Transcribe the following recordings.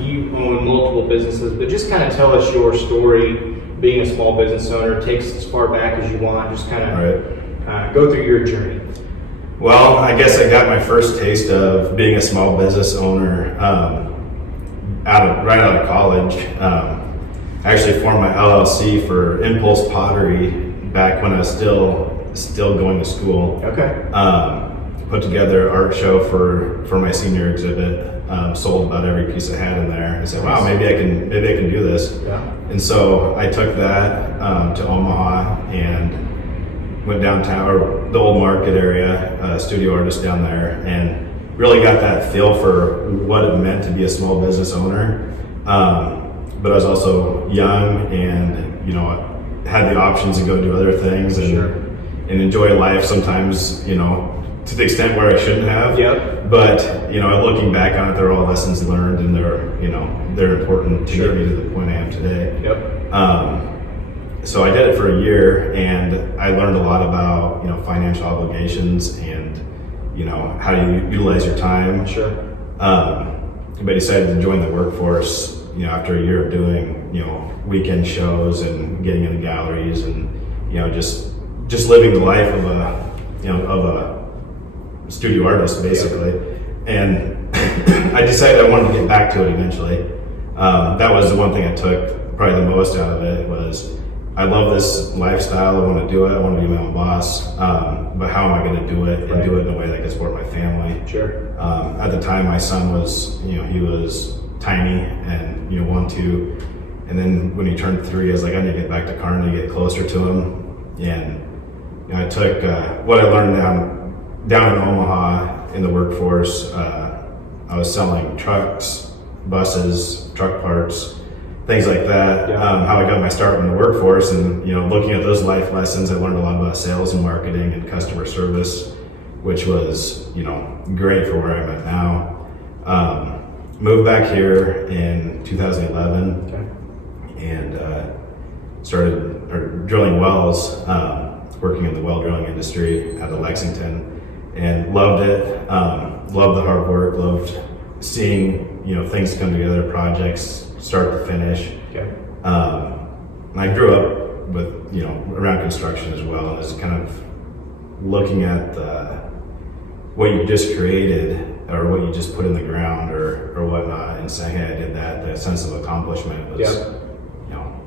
you own multiple businesses, but just kind of tell us your story being a small business owner. Take us as far back as you want. Just kind of go through your journey. Well, I guess I got my first taste of being a small business owner right out of college. I actually formed my LLC for Impulse Pottery back when I was still going to school. Okay. Put together an art show for my senior exhibit. Sold about every piece I had in there. I said, wow, maybe I can do this. Yeah. And so I took that to Omaha and went downtown, or the old market area, studio artist down there, and really got that feel for what it meant to be a small business owner. But I was also young and, had the options to go do other things and enjoy life sometimes, to the extent where I shouldn't have. Yep. But, looking back on it, they're all lessons learned, and they're important to get me to the point I am today. Yep. So I did it for a year, and I learned a lot about, financial obligations and, how do you utilize your time. Sure. But decided to join the workforce, after a year of doing, weekend shows and getting into galleries and, just living the life of a studio artist, basically. And I decided I wanted to get back to it eventually. That was the one thing I took probably the most out of it was, I love this lifestyle. I want to do it. I want to be my own boss. But how am I going to do it and do it in a way that can support my family? Sure. At the time, my son was, he was tiny and, 1-2. And then when he turned 3, I was like, I need to get back to Kearney, get closer to him. And I took what I learned down in Omaha in the workforce. I was selling trucks, buses, truck parts, things like that. Yeah. How I got my start in the workforce, and looking at those life lessons, I learned a lot about sales and marketing and customer service, which was great for where I'm at now. Moved back here in 2011 and started drilling wells, working in the well drilling industry out of Lexington, and loved it. Loved the hard work. Loved seeing things come together, projects start to finish. Okay. I grew up with around construction as well, and was kind of looking at what you just created or what you just put in the ground or whatnot, and saying, hey, I did that. That sense of accomplishment was,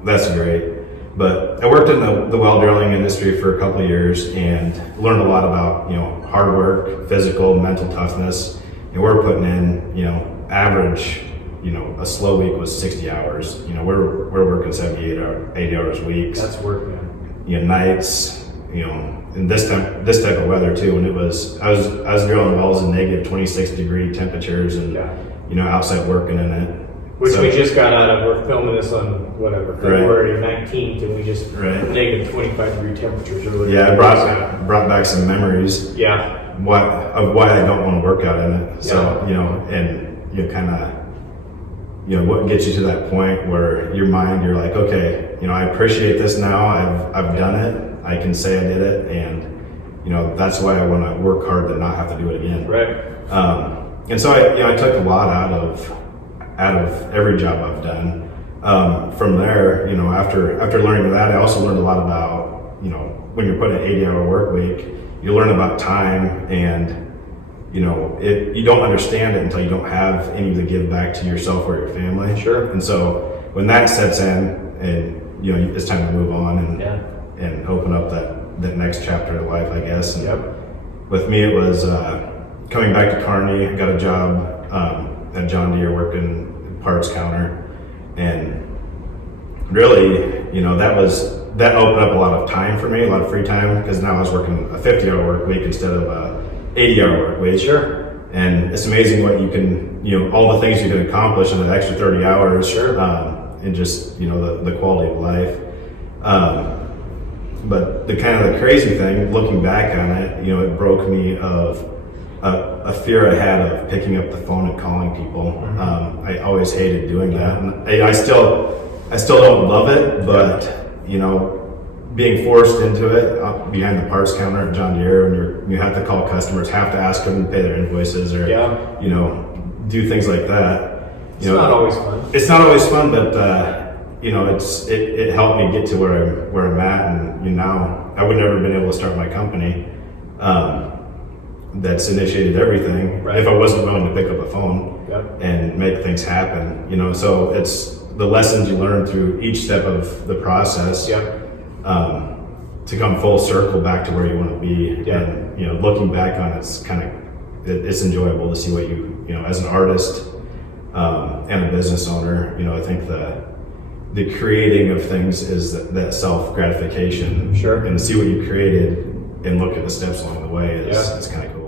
that's great. But I worked in the well drilling industry for a couple of years and learned a lot about hard work, physical, mental toughness, and we're putting in average. A slow week was 60 hours. We're working 80 hours weeks. That's work, man. Nights. In this type of weather too. When I was drilling wells in negative 26-degree temperatures and outside working in it. Which we just got out of. We're filming this on February 19th, and we just negative 25-degree temperatures earlier. Yeah, it brought back some memories. Yeah. Of why I don't want to work out in it. So and you kind of. What gets you to that point where your mind, you're like, okay, I appreciate this now. I've done it. I can say I did it, and that's why I want to work hard to not have to do it again. Right. And so I took a lot out of every job I've done. From there, after learning that, I also learned a lot about when you're putting an 80-hour work week, you learn about time and. You don't understand it until you don't have any to give back to yourself or your family. Sure. And so when that sets in, and it's time to move on and open up that next chapter of life, I guess. And with me, it was coming back to Kearney. I got a job at John Deere working parts counter, and really, that opened up a lot of time for me, a lot of free time, because now I was working a 50-hour work week instead of a 80-hour work week. Sure. And it's amazing what you can, all the things you can accomplish in an extra 30 hours. Sure. And just, the quality of life. But the kind of the crazy thing, looking back on it, it broke me of a fear I had of picking up the phone and calling people. Mm-hmm. I always hated doing that. And I still don't love it, but, being forced into it behind the parts counter at John Deere, when you have to call customers, have to ask them to pay their invoices or, do things like that. It's not always fun. It's not always fun, but you know, it helped me get to where I'm at, and you know, I would never have been able to start my company that's initiated everything if I wasn't willing to pick up a phone and make things happen. You know, so it's the lessons you learn through each step of the process. To come full circle back to where you want to be, and you know, looking back on it's kind of it's enjoyable to see what you know as an artist and a business owner. You know, I think the creating of things is that self gratification, and to see what you created and look at the steps along the way is it's kind of cool.